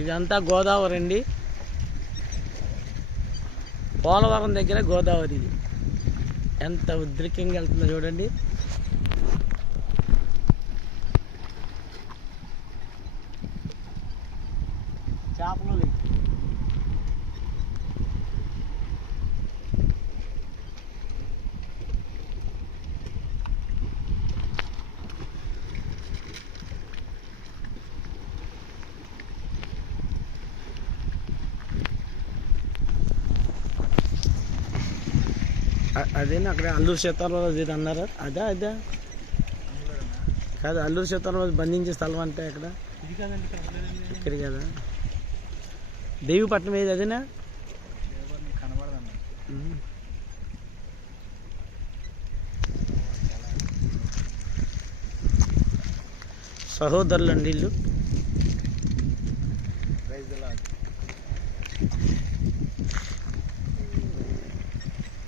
ఇదంతా గోదావరి అండి. పోలవరం దగ్గర గోదావరి ఇది. ఎంత ఉద్రిక్యంగా వెళ్తుందో చూడండి. చేపలు అదేనా అక్కడ అల్లూరు సీతారామరాజు ఇది అన్నారు? అదే అదే. కాదు అల్లూరు సీతారామరాజు బంధించే స్థలం అంటే అక్కడ ఇక్కడ కదా. దేవిపట్నం ఏది అదేనా? సహోదరులండి ఇల్లు